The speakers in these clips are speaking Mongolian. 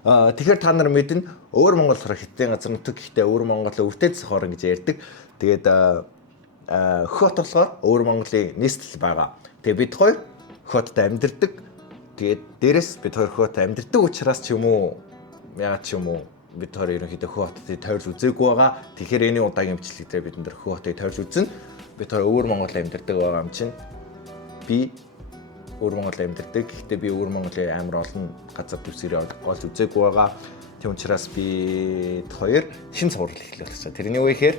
Тэгэхээр та нар мэднэ өөр Монгол болохоор хиттийн газар нутаг гэхдээ өөр Монголоо өвтөөс хорон гэж ярьдаг. Тэгээд хот болохоор өөр Монголын нийслэл байгаа. Тэгээд бид хоёр хотод амьдардаг. Тэгээд дээрэс бид хоёр хот амьдардаг учраас ч юм уу яагаад ч юм уу бид хоёр ерөнхийдөө хотыг тойрж үзээгүй байгаа. Тэгэхээр энэ удаагийн бичлэгтээ бид нар хотыг тойрж үзнэ. Бид хоёр өөр Монгол амьдардаг байгаа юм чинь би өөр Монгол амьдардаг. Гэхдээ би өөр Монголын амар олон газар төвсгэрийг олж үзээгүй байгаа. Тийм учраас би хоёр шинэ сургууль эхлэх гэж байна. Тэрний үе ихээр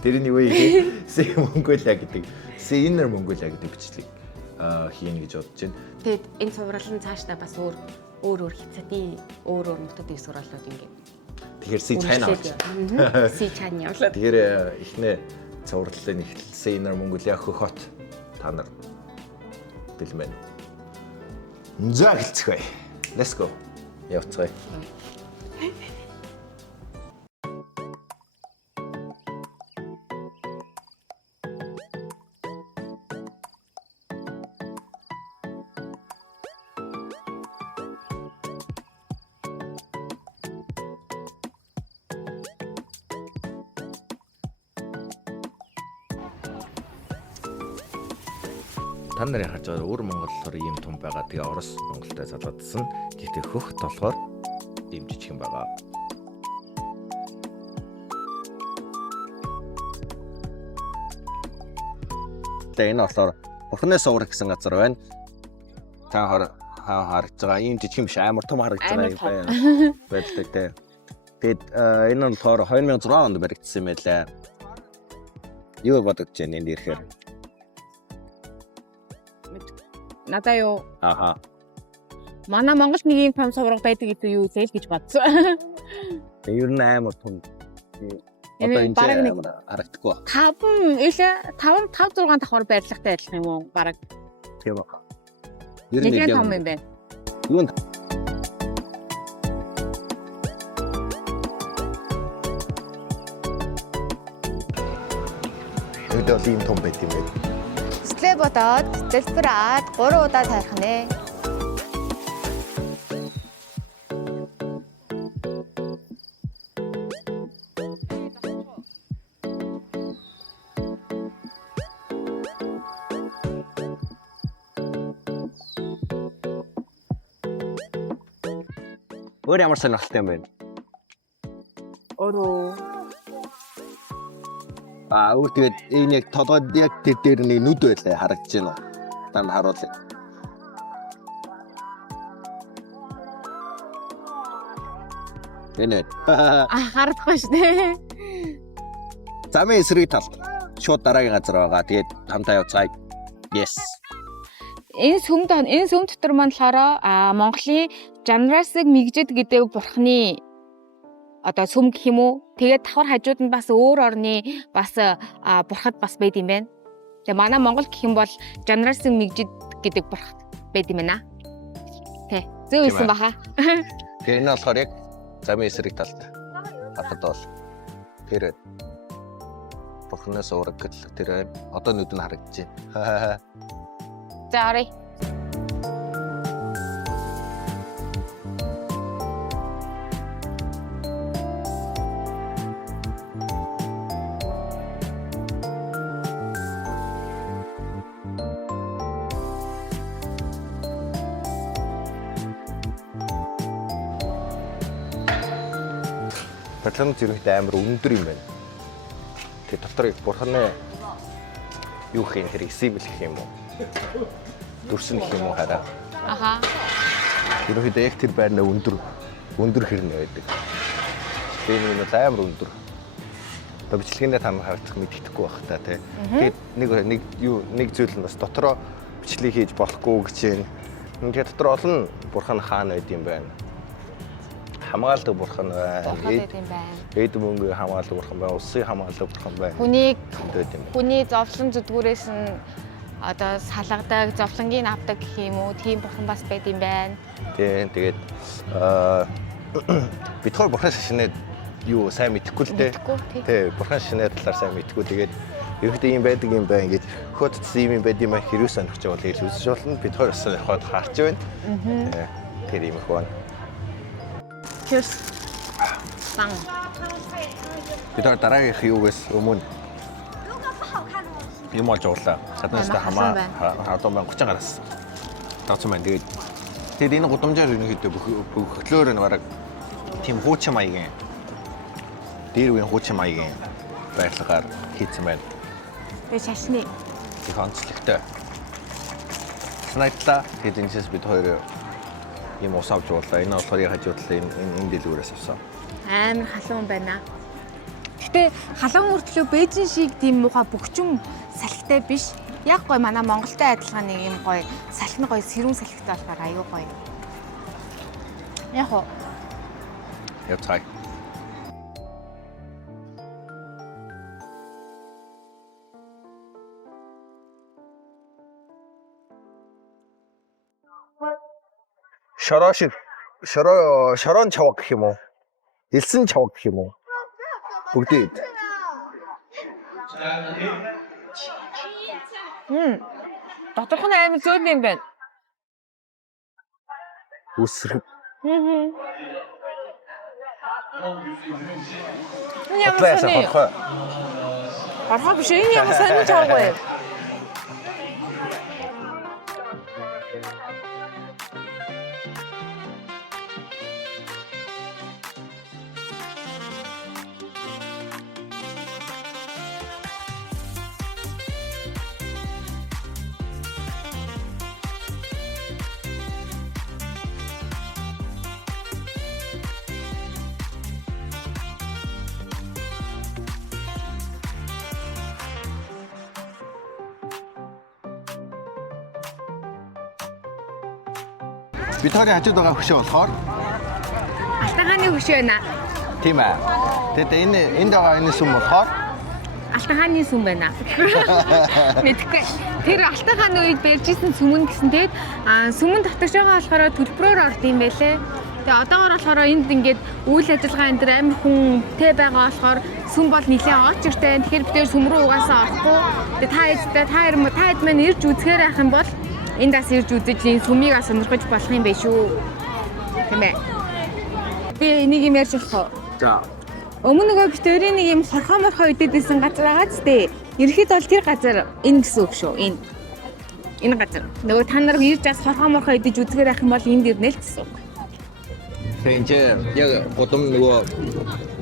тэрний үе ихээр Say Mongolia гэдэг Inner Mongolia гэдэг бичлэг хийнэ гэж бодож байна. Тэгээд энэ сургууль нь цаашдаа бас өөр хязгаарын өөр нутагт их сургуулиуд ингээд. Тэгэхээр Say China. Say China явлаа. Тэгэхээр эхнээ цувралын эхлэлсэн Inner Mongolia хот та нар бэлмэн. За хэлцгээе. Let's go. Явцгаая. Та нарын харж байгаа өөр Монгол болохоор ийм том байгаа. Тэгээ Орос Монголтой залуудсан. Гэхдээ хөхт болохоор ийм жижиг юм байгаа. Тэгээ энэ болохоор Бурхны сувар гэсэн газар байна. Та харж байгаа ийм жижиг юм биш амар том харагдаж байгаа юм байна. Байдаг те. Тэгээд энэ нь болохоор 2006 онд баригдсан юм байлаа. Юу бодож байна энэ ирэхээр? Надаа юу? Аха. Манай Монголд нэг юм том сувраг байдаг гэдэг юу зээл гэж бодсон. Ер нь амар том. Одоо энэ амар харагдахгүй. 5 6 давхар байрлагтай адилхан юм уу? Бараг. Тийм баха. Ер нь нэг том юм байна. Юу н Өдөө ийм том байт юм байна. Сэтгэлээ бодоод дэлбэраад 3 удаа тарих нэ. Өөр ямар сонирхолтой юм бэ? Өөрөө Өөр тэгээд энэ яг толгойд яг тэр дээр нэг нүд байлаа харагдаж байна. Та нар харуулъя. Энэ харахгүй шүү дээ. замын эсрэг талд шууд дараагийн газар байгаа. Тэгээд хамтаа явцгаая. Yes. Энэ сүм дотор маань болохоор Монголын Жанрасыг мэгжид гэдэг бурхны одоо сүм гэх юм уу. Тэгээд давхар хажууд нь бас өөр орны бас бурхад бас байд юм байна. Тэгээ манай Монгол гэх юм бол Жанрасыг мэгжид гэдэг бурхад байд юм байна. Тэ. Зөв хэлсэн баха. Тэгээ энэ болохоор яг замын эсрэг талд хатад бол тэр бурхны сувраг гэл тэр одоо нүд нь харагдаж байна. За оръё. Батланууд ерөнхийдөө амар өндөр юм байна. Тэгээ дотор бурханы юу гэх юм хэрэг эсэйбэл гэх юм уу? Дүрсэн гэх юм уу хараа. Аха. Ерөнхийдөө яг тэр байрнаа өндөр хэрнэ байдаг. Тэгээ нэг амар өндөр. Одоо бичлэгэндээ та харагдах мэддэхгүй байх та тий. Тэгээд нэг зүйл нь бас дотроо бичлэг хийж болохгүй гэж байна. Тэгээд дотор олон бурхан хаан байд юм байна. Хамгаалдаг бурхан байна. Эд мөнгө хамгаалдаг бурхан байна. Улсын хамгаалдаг бурхан байна. Хүний зовлон зүдгүүрээс нь одоо салгадаг, зовлонгийн авдаг гэх юм уу? Тийм бурхан бас байд юм байна. Тийм тэгээд бид хоёр бурхан шашнаа юу сайн мэдэхгүй л дээ. Тий, бурхан шашнаа талаар сайн мэдэхгүй. Тэгээд Ерөнхийдөө юм байдаг юм байна гэж хөтцсөн юм байд юм хэрэг сонирхож байгаа бол ил үзэж болно. Бид хоёр бас сонирхоод харж байна. Тэр юм их байна. Cheers. Бан. Бид хоёр дараагийнх юугээс өмнө юм олж уурлаа. Гаднаас та хамаа одоо 30 гараас тооцсон байна. Тэгээд энэ гудамжаар ерөнхийдөө бүх хөтлөөр нь бараг тийм хуучин маягийн дээр үеийн хуучин маягийн байрлагаар хийцэн байна. Тэгээ шашны. Их онцлогтой. Снайдлаа. Тэгээд энэс бид хоёр юм ус авч уулаа. Энэ болохоор хажуудлаа энэ дэлгүүрээс авсан. Амар халуун байна. Гэтэ халуун өртлөө Бээжин шиг тийм муухай бөхчүн салхитай биш. Яг гой манай Монголтай адилхан нэг юм гой салхины гой сэрүүн салхитай болохоор аюу гой. Яг уу. Явцгаая. Шороо шиг шороон чаваг гэх юм уу? Элсэн чаваг гэх юм уу? Бүгдээ. Доторх нь амар зөөл юм байна. Үсрэг. Энэ ямар сони? Архаа биш энэ ямар сони чаваг вэ? Бид хоёрын хажууд байгаа хөшөө болохоор Алтахааны хөшөө байна. тийм ээ. Тэгээд энд байгаа энэ сүм болохоор Алтахааны сүм байна. Мэдхгүй. Тэр Алтахааны үед барьжсэн сүмэн гэсэн тэгээд сүмэн татаж байгаа болохоор төлбөрөөр орд юм байлээ. Тэгээ одоогоор болохоор энд ингээд үйл ажиллагаа энэ төр амар хүнтэй байгаа болохоор сүм бол нэлээд очиртай. Тэгэхээр бид тэр сүм рүү угаасаа орохгүй. Тэгээ та хэд маань ирж үзэхээр ах юм бол энд бас ирж үзэж энэ сүмийг бас сонирхож болох юм байх шүү. Тийм ээ. Би энийг юм ярьж болох уу? за Өмнө нөгөө бид өөрийн нэг юм хорхоо морхоо идэдсэн газар байгаа ч дээ. Ерхэд бол тэр газар энэ гэсэн үг шүү. Энэ газар. Нөгөө та нар ирж бас хорхоо морхоо идэж үзэхээр ах юм бол энд ирнэ л гэсэн үг. тэгээд яг гудам нөгөө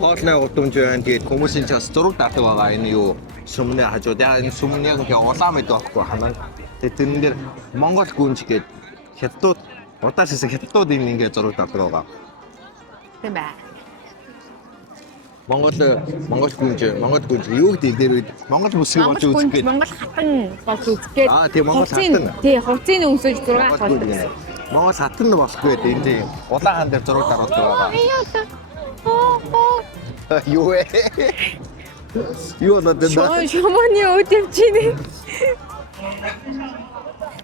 хоолны гудамж байна. Тэгээд хүмүүсийн ч бас зураг дадаг байгаа. Энэ юу сүмнээ хажууд. Яг энэ сүм яг улаан мэд байхгүй ханаа. Тэгээд тэрэн дээр Монгол гүнж гээд хятадууд удаас хэсэг хятадууд энэ ингээ зураг дадаг байгаа. Тийм бай. Монгол гүнж юу гэдэг дээр үед Монгол бүсгийг болж үзэх гээд Монгол хатан болж үзэх гээд. Тийм Монгол хатан. Тий, хувцсыг өмсөж зураг Монгол хатан болохгүй дээ. Энд тийм улаан хан дээр зураг даруулдаг байгаа. Юу вэ? Юу болоод байна? Шуманы өд явчихна.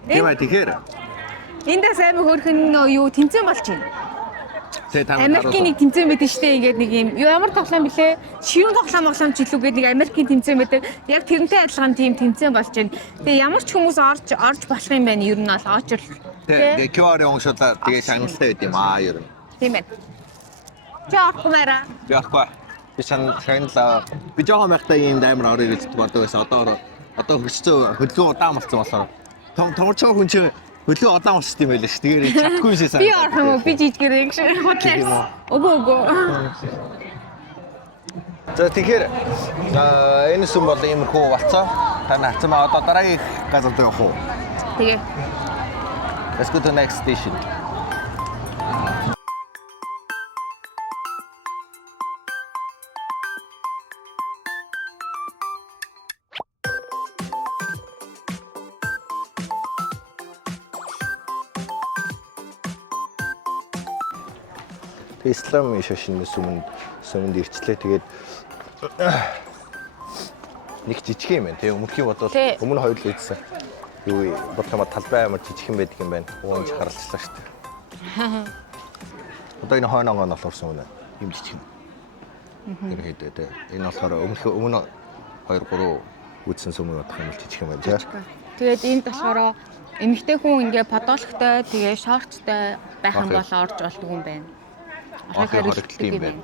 Тийм ээ тэгэхээр Энд бас амар хөөрхөн юу тэмцээн болж байна. тэгээ та Америкийн нэг тэмцээн байдаг штэ ингээд нэг юм ямар тоглоом блэ? Ширүүн тоглоом ч илүүгээд нэг Америкийн тэмцээн байдаг. Яг тэрнтэй адилхан тийм тэмцээн болж байна. Тэгээ ямар ч хүмүүс орж болох юм байна. Ер нь бол очрол. тэгээ QR-ын уншуулаад тэгээ шагналтай байд юм аа ер нь. Тийм ээ. Чи орохмаараа. Би ахгүй. Би шагналаа. Би жоохон байхдаа ийм амар орё гэж боддог байсан. Одоо хөрчцөө хөдөлгөөн удаан болсон болохоор тонгорчоо хүн чинь хөдөлгөөн удаан болчихд юм байл ш. Тэгээд чадахгүй шээ сайн. Би орох юм уу? Би жижигэр ингэ худлаа. Өгөө. За тэгэхээр энэ сүм бол иймэрхүү болцоо. Та нацмаа одоо дараагийн газар дээр явах уу? Тэгээ. Let's go to the next station. Ислам шашны сүмэнд ирчлээ. Тэгээд нэг жижиг юм байна. Тэгээ өмнөх юм бодвол өмнө хоёр л ийдсэн. Юу бодхоо талбай амар жижиг юм байдаг юм байна. Уунж харалцлаа шүү дээ. Одоо энэ хойноогоо нь болохоор үнэ. Юм жижиг юм. Ерөөдөө тэ. Энэ болохоор өмнө 2 3 үзсэн сүм бодох юм бол жижиг юм байна тий. Тэгээд энд болохоор эмэгтэй хүн ингээ подолготой тэгээ шорттой байх юм бол орж болдог юм байна. Ахын хоригдтыг юм байна.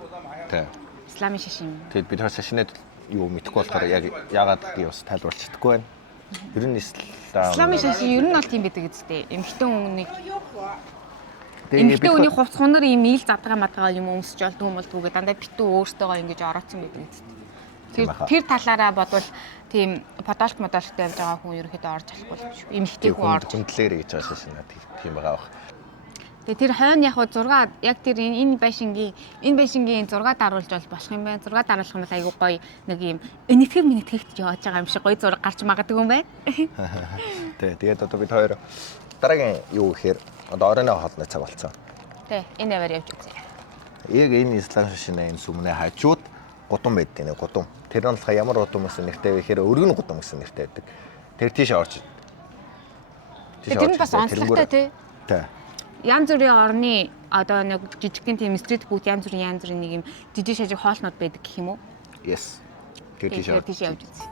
Тий. Исламын шашин. Тэгэд бид хоёр шашинад юу мэдэхгүй болохоор яг яагаад гэдгийг бас тайлбарлаж чадахгүй байна. Ер нь Исламын шашин ер нь бол тийм байдаг үстэй. Эмэгтэй хүний хувцс хунар ийм ил задгаа мадгаа юм өмсөж болдгоо юм болдгоо гэдэг дандаа битүү өөртөөгөө ингэж орооцсон байдаг үстэй. Тэр талаараа бодвол тийм подолк модолктой явж байгаа хүн ерөөхдөө орж болохгүй л шүү. Эмэгтэй хүн орж хүндлэр гэж байгаа шашинаа тийм байгаа бах. Тэгээ тэр хойно яг 6 яг тэр энэ байшингийн 6 даруулж болох юм байна. 6 даруулах юм бол айгүй гоё нэг юм энэтхэгт явж байгаа юм шиг гоё зураг гарч магадгүй юм байна. Тэгээд одоо бид хоёр дараагийн юу гэхээр одоо оройн хоолны цаг болцсон. Тэ энэ аваар явж үзье. Яг энэ ислам шашинаа энэ сүмнээ хажууд гудам байдаг нэ гудам. Тэр нь болохоор ямар гудам гэсэн нэртэй вэ гэхээр өргөн гудам гэсэн нэртэй байдаг. Тэр тийш орж. Тэр нь бас онцлогтой тий. Тий. Янз бүрийн орны одоо нэг жижигхэн тийм стрит фуд янз бүрийн нэг юм жижиг шажиг хоолнууд байдаг гэх юм уу? Yes. Тэр тийш явж үзье.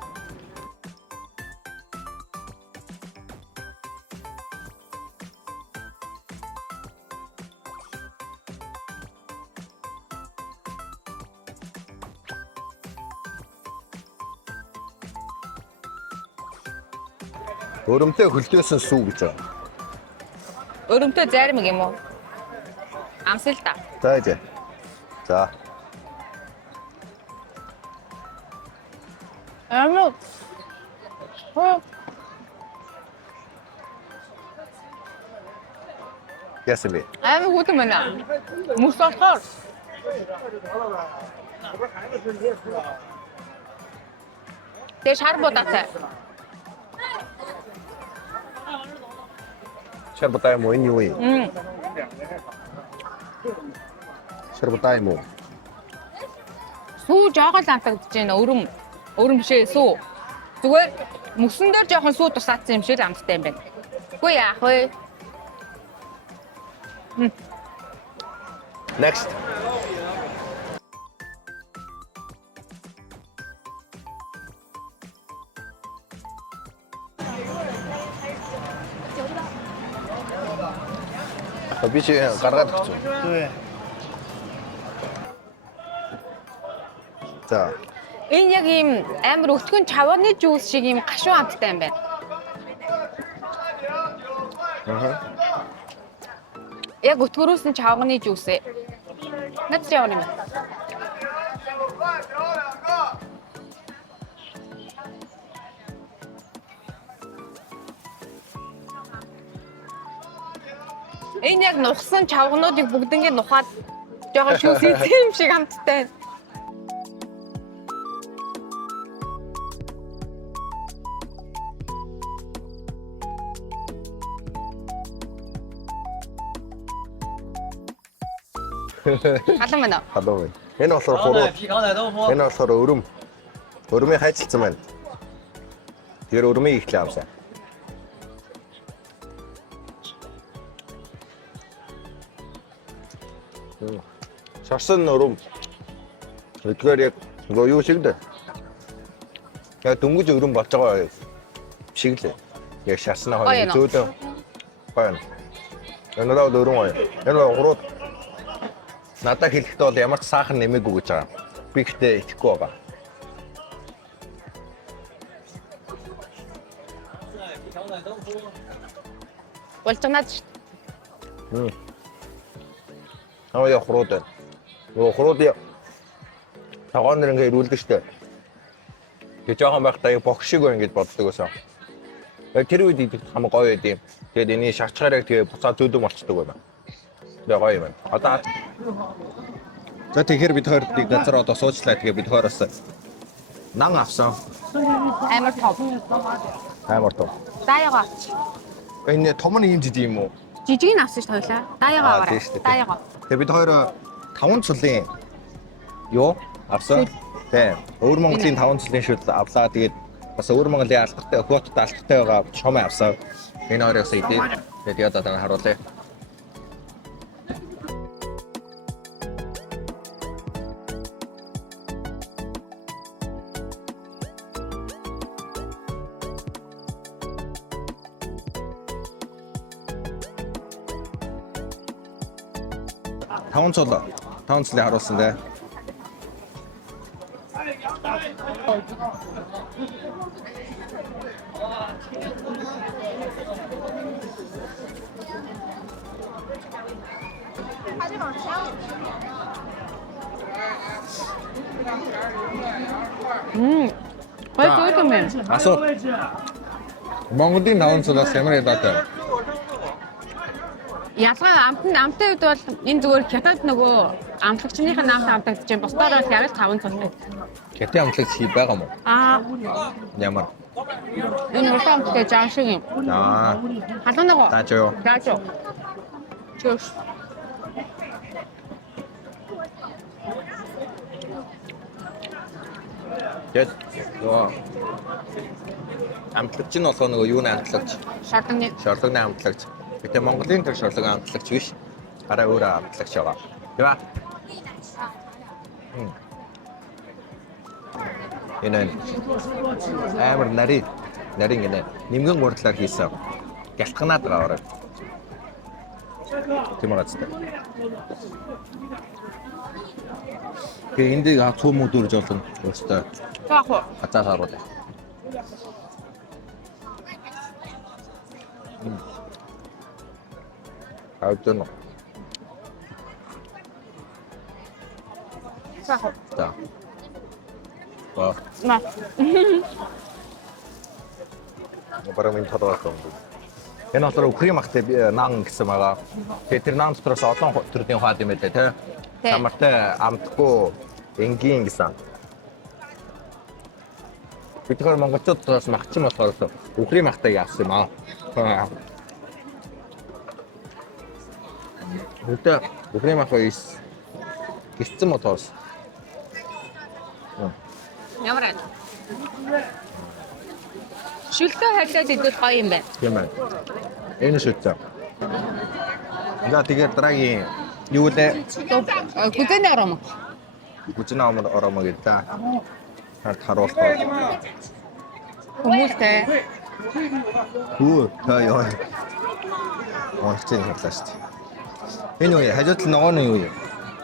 Өрөмтэй хөлдөөсөн сүү гэж байна. Өрөмтэй зарим юм уу? Амсэл та. За. Амуу. Яасан бэ? Амуу хөтөн байна. Мөс болохоор. Тэ шар бодаатай. Шарбатай муу энэ юу юм? Шарбатай муу. Сүү жоохон л амтагдаж байна. Өрөм бишээ сүү. Зүгээр мөсөн дээр жоохон сүү тусаацсан юм шиг л амттай юм байна. Үгүй яах вэ? Next. Би чи гаргаад өгч байна. За. Энэ яг ийм амар өтгөн чавааны жуус шиг ийм гашуун амттай юм байна. Яг өтгөрөөс нь чавааны жуус ээ. Над чаваа юм. Энэ яг нухсан чавгануудыг бүгднийг нухаад жоохон шүүс ийсэн юм шиг амттай. Халам байна. Халам байна. Энэ болохоор хуруу. Энэ болохоор өрөм. Өрмийг хайчилсан байна. Тэр өрмийг ихлээ авсан. Шарсан өрөм. Эдгээр яг юу шиг дээ. Яг дөнгөж өрөм болж байгаа шиг л. Яг шарснаа хоёр зөөлөө. Байна. Энэ л өрөм гоё. Энэ хуруу. Надад хэлэхдээ бол ямар ч сахар нэмээгүй гэж байгаа. Би гэхдээ итгэхгүй байгаа. Болцонаад шүү дээ. Яа хурууд байна. Хурууд тагоон нэр ингээ ирүүлдэг шүү дээ. Тэг жоохон байхдаа яг бохш шиг байна гэж боддог байсан. Яг тэр үед идэх хамаг гоё байд юм. Тэгээд энийг шавчгаараа тэгээ буцаа зөөдөг болчдөг байна. Тэгээ гоё юм байна. Одоо за тэгэхээр бид хоёр нэг газар одоо суучлаа. Тэгээ бид хоёр бас нан авсан. Амар топ. Амар топ. Даяга. Энэ том нь юм жижиг юм уу? Жижиг нь авсан шүү дээ. Даяга аваарай. Даяга. Тэгээ бид хоёр 5 цулын юу авсан. Тийм. Өвөр Монголын 5 цулын шүд авлаа. Тэгээд бас өвөр Монголын алдартай Охоттой алдартай байгаа шомын авсан. Энэ хоёроос идээ. Тэгээд яа даа харуулъя. 5 цулыг харуулсан дээ. Гойгүй юм. Асуу. Монголын 5 цулаас ямар ядаатай? Ялгаа амтны үед бол энэ зүгээр хятад нөгөө амтлагчныхаа наамт амтагдаж байна. Бусдаар бол яг л 5 цул. Хятад амтлагч хий байгаа мó? Ямар? Энэ урт амттай жаа шиг юм. Халуун нөгөө. Таачоо. Таачоо. Чөөш. Тэд нөгөө амтлагч нь болохоор нөгөө юуны амтлагч? Шарданы. Шорлогны амтлагч. Гэтэ Монголын тэр шорлогын амтлагч биш. Араа өөр амтлагч байгаа. Тэ ба? Энэ амар нарийн гинэ. Нимгэн гурдлаар хийсэн. Гялтганаад байгаа орой. Тэмэрэгтэй. Тэгээ эндийг цөмөд үрж олон өстой. Заах уу. Хацаас харуулъя. Аудно. Заах уу. За. Ба. На. Барамын тодорхой юм. Энэ болохоор Украин махтай наан гэсэн байгаа. Тэгээ тэр наан дотроос олон төрлийн хаад юм байлаа тий. Тамартай амтгүй энгийн гэсэн. Бид тэр монголчууд дотроос махчин болохоор Украин махтай яасан юм аа. Үгүй Украин мах is гисцэн мотоос. Ямар аа. Шүлтөө хайлаад идэл гоё юм байна. Тийм ээ. Энэ шүлтөө. Ингээ тэгээд дараагийн юу лээ? Гүзэний ором. Гүзэн ором гэдэг. Харт харуулах. Хүмүүстэй. Хүү та яа. Онцгийн хэллаа шүү дээ. Энэ юу хажууд нь нөгөө нь юу юм?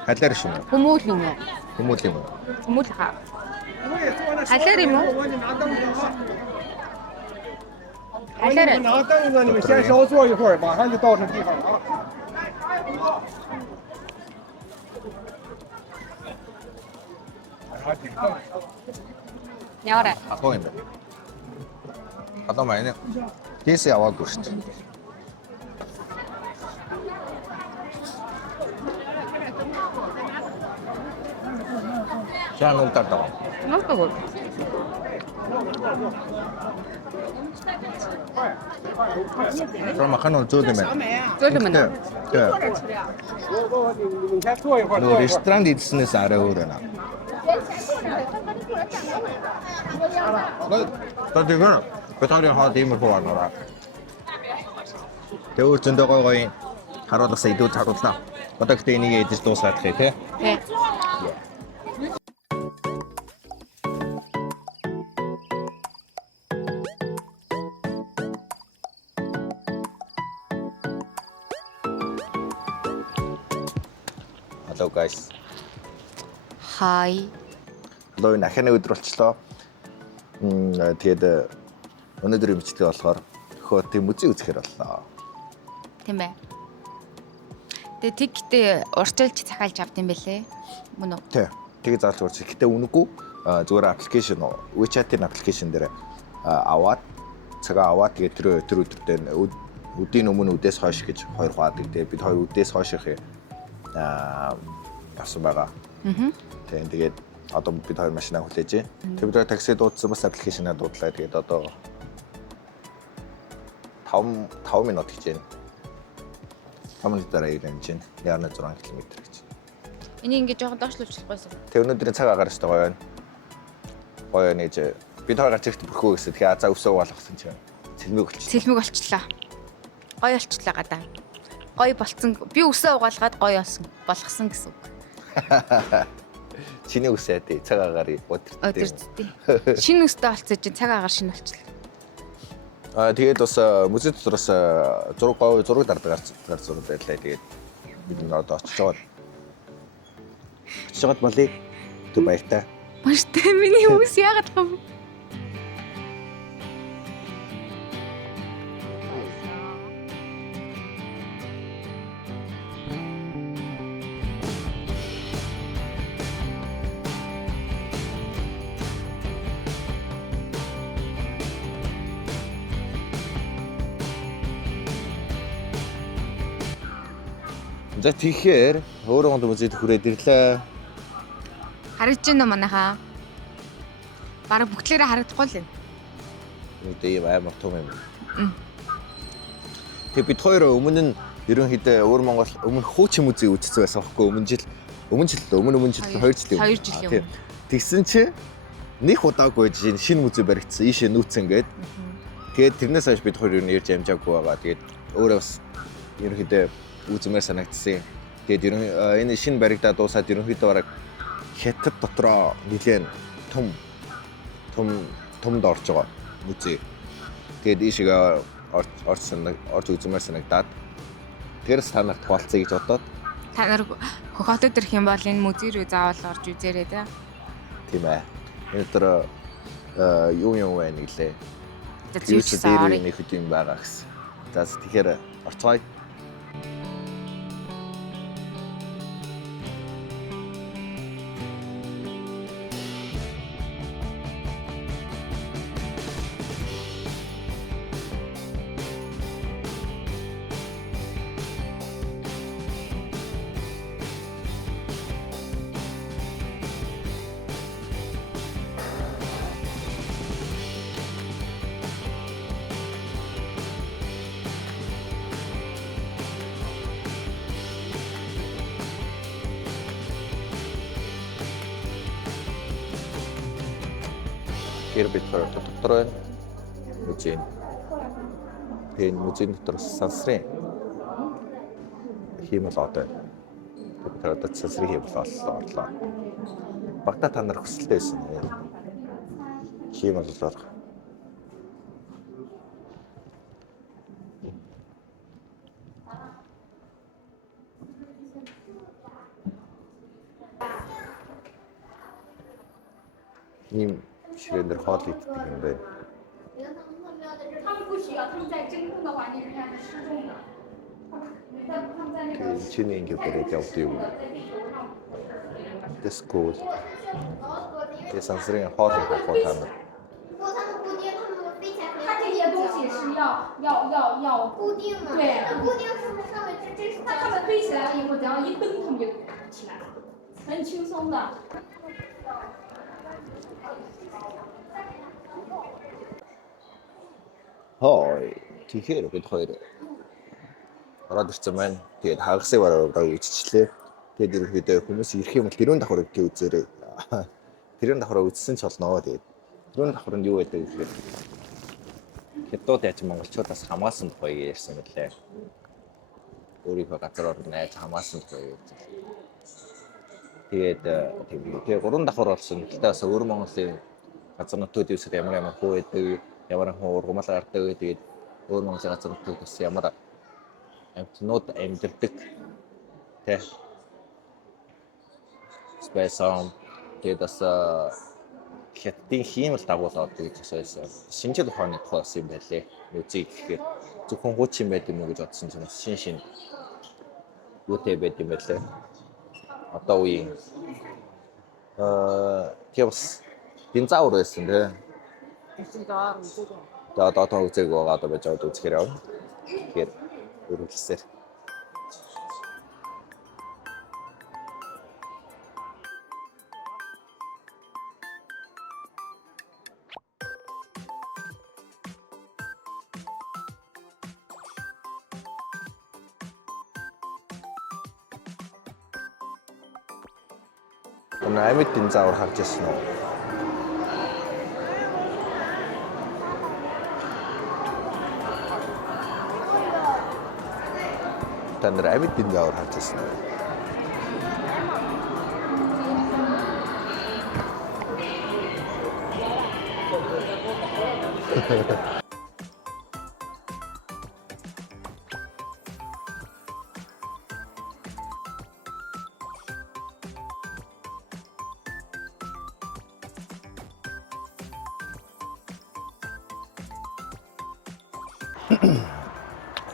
Халаар шүү. Хүмүүл юм уу? Хүмүүл юм уу? Хүмүүл хаа. Халаар юм уу? Халаар. 拿凳子，你们先稍坐一会儿，马上就到这地方了啊。 Яваарай. Ахоо юм. Одоо маань тийс яваагүй шүү дээ. Чаа нутаа таа. Нутаа. From Hanon зөөл юм байна. Зөөл юм байна.你先坐一会儿。 Нөө ресторан идснээс арай өөр байна. Тэгээд бэтарын хаад ийм их байна. Тэвэр зөндөө гой харуулгасаа идүүл харууллаа. Одоо гэхдээ энийг идэж дуусгах тий. Тий. Hello guys. Hi. Hello энэ ахны өдөр болчлоо. Тэгээд өнөөдрийн бичлэг болохоор хөө тийм үзий үзэхэр боллоо. Тийм ээ. Тэгээ тэгтээ урьдчилж захиалж авд юм бэлээ. Мөн үү? Тий. Тэгээ заалж урьж. Гэтэ үнэгүй зүгээр аппликейшн WeChat-ийн аппликейшн дээр аваад цагаа аваад тэгээ тэр өдөр дээр өдийн өмнө үдээс хойш гэж хоёр хаадаг. Тэгээ бид хоёр үдээс хойших басан байгаа. Тэгээд одоо бид хоёр машинаа хүлээж. Тэгээд бид хоёр такси дуудсан бас аппликейшнаа дуудлаа. Тэгээд одоо 5 минут гэж байна. 5 минут дараа ирэн чинь 1.6 км гэж. Энийг ингэ жоохон доошлуулчихгүйсэн. Тэг өнөөдрийн цаг агаар өстой гоё байна. Гоё нэж бид хоёр гарч ирэхэд бүрхөө гэсэн. Тэгэхээр азаа өсөө болгосон чинь цэлмэг болчихлоо. Цэлмэг болчихлоо. Гоё болчихлоо гадаа. Гоё болцсон. Би өсөө угаалгаад гоё болгосон гэсэн үг. Чиний үсээд цаг агаарыг Өдөртдээ. Шинэ өстэй болцсон чинь цаг агаар шинэ болчихлоо. Тэгээд бас музей дотроос зураг дардаа гарч зураг байлаа. Тэгээд бид нар одоо очиж байгаа. Очиж байгаад болъё. Тэг баяртай. Баяртай миний хүмүүс яагаад юм? За тэгэхээр өөрөө музейд хүрээд ирлээ. Харагдаж байна уу манайхаа? Бараг бүгдлээрээ харагдахгүй л юм. Үүтэй ийм амар том юм. Тэг бид хоёр өмнө нь ерөнхийдөө өвөр Монгол өмнө хуучин музей үүссэн байсан байхгүй өмнө жил 2 жил юм. 2 жил юм. Тэгсэн чи нэг удаагүй шинэ музей баригдсан. Ийшээ нүүцэн гээд. Тэгээд тэрнээс хойш бид хоёр ер нь ярьж амжаагүй байгаа. Тэгээд өөрөө бас ерөнхийдөө үзмээр санагдсан. Тэгээд энэ шинэ баригдаад дуусаад ерөнхийдөө бараг хятад дотроо нэлээд томд орж байгаа музей. Тэгээд ийшээ орж үзмээр санагдаад тэрс та нарт хуваалцъя гэж бодоод Та нар хотод ирэх юм бол энэ музей рүү заавал орж үзээрэй те. тийм ээ. Энэ дээр юу байна гэлээ. Зөв дээр нэг хэд юм байгаа гэсэн. За тэгэхээр орцгоё. Тэр бид дотор музей. Тэгээд музейн дотор сансрын хиймэл одоо. Тэр одоо сансрын хиймэл орлоо. Багтаа та нар хүсэлтэй байсан. Хиймэл болоор. Ийм ширээр хоол идэх юм байна. 他们不需要，他们在真空的环境之下是失重的。他们在那个 Чиний ингэ барайд явдаг юм. Дэскул. Сансрын хоол идэх хоо та нар. 不过他们固定，他们飞起来，它这些东西是要固定嘛？对，固定是不是上面这是？那他们飞起来了以后，只要一蹬，他们就起来了，很轻松的。 Хой. Тэгэхээр бид хоёр ороод ирсэн маань. Тэгээд хагасыг бараа үччихлээ. Тэгээд ерөнхийдөө хүмүүс ирэх юм бол тэрүүн давхар өгдөө үзээрэй. Тэрүүн давхар үзсэн ч болно. Тэгээд тэрүүн давхар нь юу байдаг гэхээр хятад яаж монголчуудаас хамгаалсан тухай ярьсан мэлээ. Өөрийнхөө газар орон найз хамгаалсан тухай ярьсан. Тэгээд гурван давхар болсон. Гэхдээ бас өөр Монголын газар нутгуудын үсэр ямар хөө байдаг, ямар хөө ургамал гардаг. Тэгээд өөр Монголын газар нутгууд бас ямар амьтнууд амьдардаг. Тэ. Специал тэгээд бас хятадын хиймэл дагуулад гэж асуусан. Шинжлэх ухааны тухай юм байлээ. Музей гэхээр зөвхөн хуучин байд юм уу гэж бодсон чинь шин юутэй байд юм байлээ. Одоо үеийн тиймс динзаур байсан тий. Одоо үзег байгаа одоо байж аваад үзэхээр яв. Тэгэхээр өргөлсээр. Амьд динзаур харж ирсэн үү? Тандар амьд динзаур харж ирсэн үү?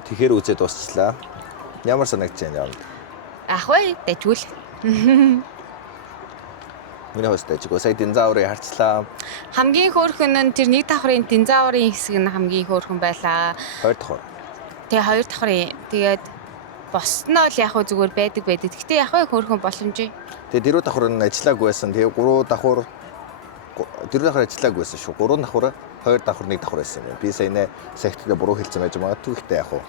Тэгэхээр үзээ дуусчлаа. Ямар санагдаж байна яа? Ах вэ? Дэжгүүл. Миний хост дэжгүй сая динзаурыг харчлаа. Хамгийн хөөрхөн нь тэр нэг давхрын динзаурын хэсэг нь хамгийн хөөрхөн байлаа. Хоёр давхар. Тэгээ хоёр давхрын. Тэгээд босд нь бол яг хөө зүгээр байдаг. Гэтэ яг хөө хөөрхөн боломжтой. Тэгээ дөрөв давхар нь ажиллаагүй байсан. Тэгээ дөрөв давхар ажиллаагүй байсан шүү. Гурван давхар, хоёр давхар, нэг давхар байсан юм. Би сая нэ сахитай буруу хэлсэн байж магадгүй ихтэй яг уу.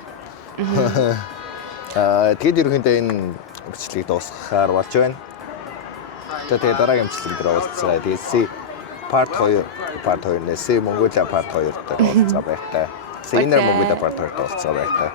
Тэгээд ерөнхийдөө энэ бичлэгийг дуусгахаар болж байна. Тэгээд дараагийн бичлэг дээр уулзцаа. Тэгээд part 2 нэсээ Монголиа part 2 дээр уулзцаа байх та. Синер Монголиа part 2 дээр уулзцаа байх та.